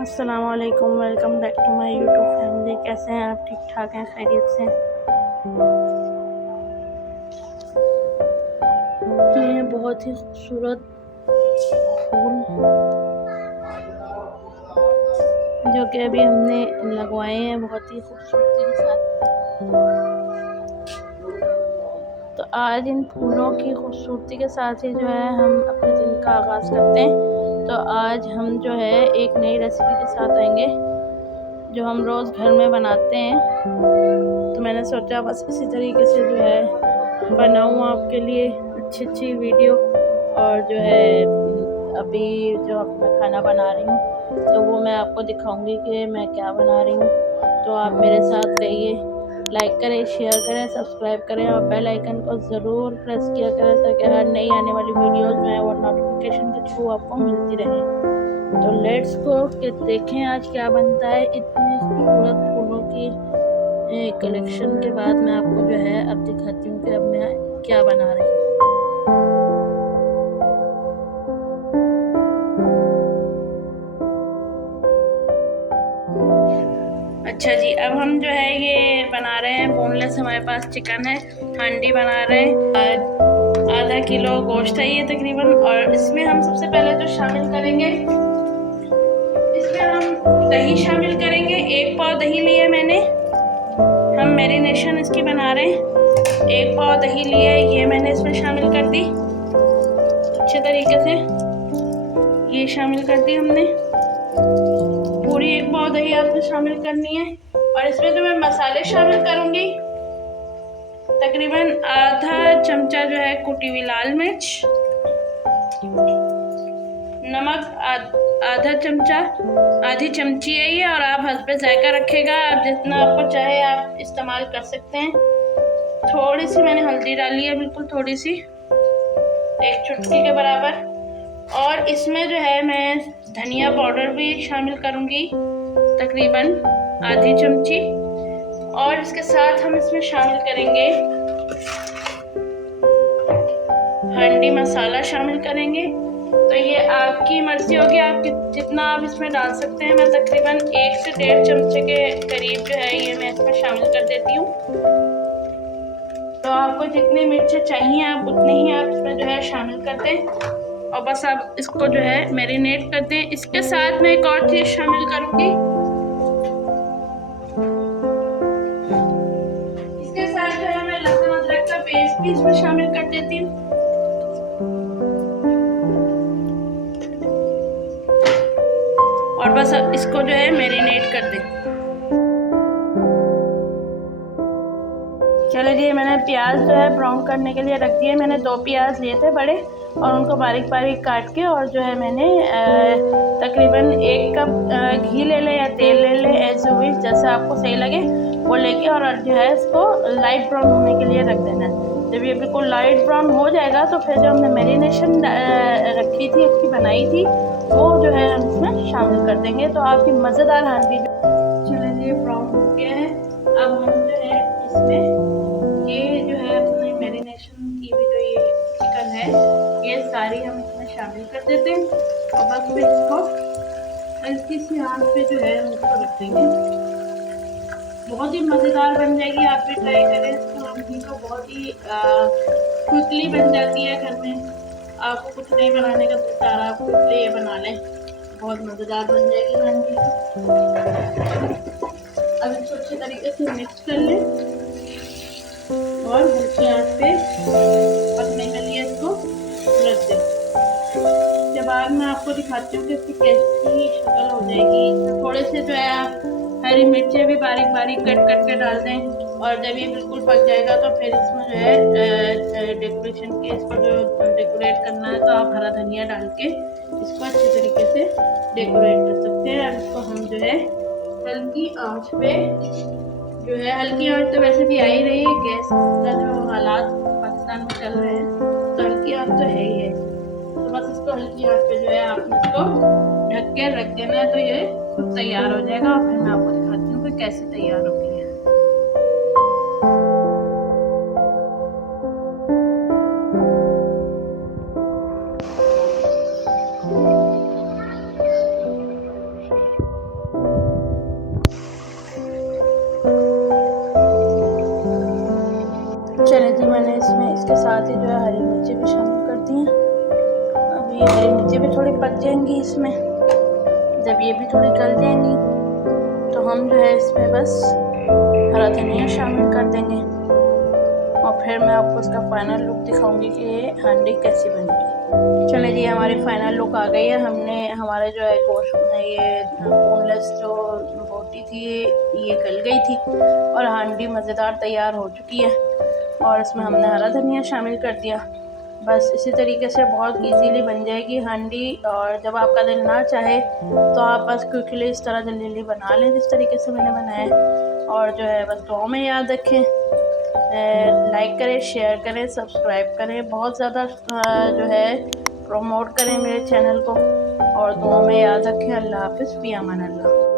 अस्सलाम वालेकुम, welcome back to my YouTube family. कैसे हैं आप? ठीक ठाक हैं? खैरियत से? ये बहुत ही खूबसूरत फूल जो कि अभी हमने लगवाए हैं बहुत ही खूबसूरती के साथ। तो आज इन फूलों की खूबसूरती के साथ ही जो है हम अपने दिन का आगाज़ करते हैं। तो आज हम जो है एक नई रेसिपी के साथ आएंगे जो हम रोज़ घर में बनाते हैं। तो मैंने सोचा बस इसी तरीके से जो है बनाऊँ आपके लिए अच्छी वीडियो। और जो है अभी जो अपना खाना बना रही हूँ तो वो मैं आपको दिखाऊंगी कि मैं क्या बना रही हूँ। तो आप मेरे साथ रहिए, लाइक करें, शेयर करें, सब्सक्राइब करें और बेल आइकन को ज़रूर प्रेस किया करें ताकि हर नई आने वाली वीडियोस जो है वो नोटिफिकेशन के थ्रू आपको मिलती रहे। तो लेट्स गो कि देखें आज क्या बनता है। इतनी खूबसूरत फूलों की कलेक्शन के बाद मैं आपको जो है अब दिखाती हूँ कि अब मैं क्या बना रही हूँ। अच्छा जी, अब हम जो है ये बना रहे हैं बोनलेस। हमारे पास चिकन है, हांडी बना रहे हैं। आधा किलो गोश्त है ये तकरीबन। और इसमें हम सबसे पहले जो शामिल करेंगे, इसमें हम दही शामिल करेंगे। 1 पाव दही लिया मैंने। हम मैरिनेशन इसकी बना रहे हैं। 1 पाव दही लिया है, ये मैंने इसमें शामिल कर दी अच्छे तरीके से। ये शामिल कर दी हमने। पूरी 1 पाव दही आपने शामिल करनी है। और इसमें जो मैं मसाले शामिल करूंगी, तकरीबन आधा चमचा जो है कुटी हुई लाल मिर्च, नमक आधा चमचा, आधी चमची है ये। और आप हस्बे जायका रखेगा, आप जितना आपको चाहे आप इस्तेमाल कर सकते हैं। थोड़ी सी मैंने हल्दी डाली है, बिल्कुल थोड़ी सी, 1 चुटकी के बराबर। और इसमें जो है मैं धनिया पाउडर भी शामिल करूंगी, तकरीबन आधी चमची। और इसके साथ हम इसमें शामिल करेंगे हांडी मसाला शामिल करेंगे। तो ये आपकी मर्जी होगी, आप जितना आप इसमें डाल सकते हैं। मैं तकरीबन 1 से 1.5 चमचे के करीब जो है ये मैं इसमें शामिल कर देती हूँ। तो आपको जितनी मिर्चें चाहिए आप उतनी ही आप इसमें जो है शामिल कर दें। और बस आप इसको जो है मैरिनेट कर दें। इसके साथ मैं एक और चीज़ शामिल करूँगी, इसके साथ जो है मैं लहसुन अदरक का पेस्ट भी इसमें शामिल कर देती हूँ। और बस इसको जो है मैरिनेट कर दें। चलो जी, मैंने प्याज जो है ब्राउन करने के लिए रख दिए। मैंने 2 प्याज लिए थे बड़े और उनको बारीक बारीक काट के, और जो है मैंने तकरीबन 1 कप घी ले लें या तेल ले लें, एज यू विश, जैसे आपको सही लगे वो लेके। और जो है इसको लाइट ब्राउन होने के लिए रख देना है। जब ये बिल्कुल लाइट ब्राउन हो जाएगा तो फिर जो हमने मैरिनेशन रखी थी, उसकी बनाई थी, वो जो है हम इसमें शामिल कर देंगे। तो आपकी मज़ेदार हांडी चले जी ब्राउन हो गया है। अब हम जो है इसमें ये जो है अपनी मैरिनेशन की हुई जो ये चिकन है, ये सारी हम इसमें शामिल कर देते हैं। और बस फिर इसको हल्की सी आंच पे जो है उसको रख देंगे। बहुत ही मज़ेदार बन जाएगी, आप भी ट्राई करें इसको। हांडी तो बहुत ही क्विकली बन जाती है घर में। आपको कुछ नहीं बनाने का तो सारा आप क्विकली ये बना लें, बहुत मज़ेदार बन जाएगी हांडी। अब इसको अच्छे तरीके से मिक्स कर लें और हल्की आंच पे पकने के लिए इसको रख दें। जब बाद में आपको दिखाती हूँ कि इसकी कैसी शक्ल हो जाएगी। थोड़े से जो है आप हरी मिर्चें भी बारीक बारीक कट करके डाल दें। और जब ये बिल्कुल पक जाएगा तो फिर इसमें जो है डेकोरेशन के, इसको जो डेकोरेट करना है तो आप हरा धनिया डाल के इसको अच्छे तरीके से डेकोरेट कर सकते हैं। अब इसको हम जो है हल्की आंच पे जो है, हल्की आंच तो वैसे भी आ ही रही है, गैस का जो हालात पाकिस्तान में चल रहे हैं तो हल्की आंच तो है ही है। तो बस इसको हल्की आंच पे जो है आपने इसको ढक के रख देना है, तो ये खुद तैयार हो जाएगा। और फिर मैं आपको दिखाती हूँ कि कैसे तैयार होगी। ये हरी मिर्ची भी थोड़ी पक जाएंगी इसमें। जब ये भी थोड़ी गल जाएंगी तो हम जो है इसमें बस हरा धनिया शामिल कर देंगे और फिर मैं आपको इसका फाइनल लुक दिखाऊंगी कि ये हांडी कैसी बनेगी। चले जी, हमारी फाइनल लुक आ गई है। हमने हमारे जो है गोश्त में ये बोनलेस जो बोटी थी ये गल गई थी और हांडी मज़ेदार तैयार हो चुकी है और इसमें हमने हरा धनिया शामिल कर दिया। बस इसी तरीके से बहुत इजीली बन जाएगी हांडी। और जब आपका दिल ना चाहे तो आप बस क्विकली इस तरह जल्दी बना लें जिस तरीके से मैंने बनाया। और जो है बस दुआ में याद रखें, लाइक करें, शेयर करें, सब्सक्राइब करें, बहुत ज़्यादा जो है प्रमोट करें मेरे चैनल को और दुआ में याद रखें। अल्लाह हाफ़िज़, फ़ी अमान अल्लाह।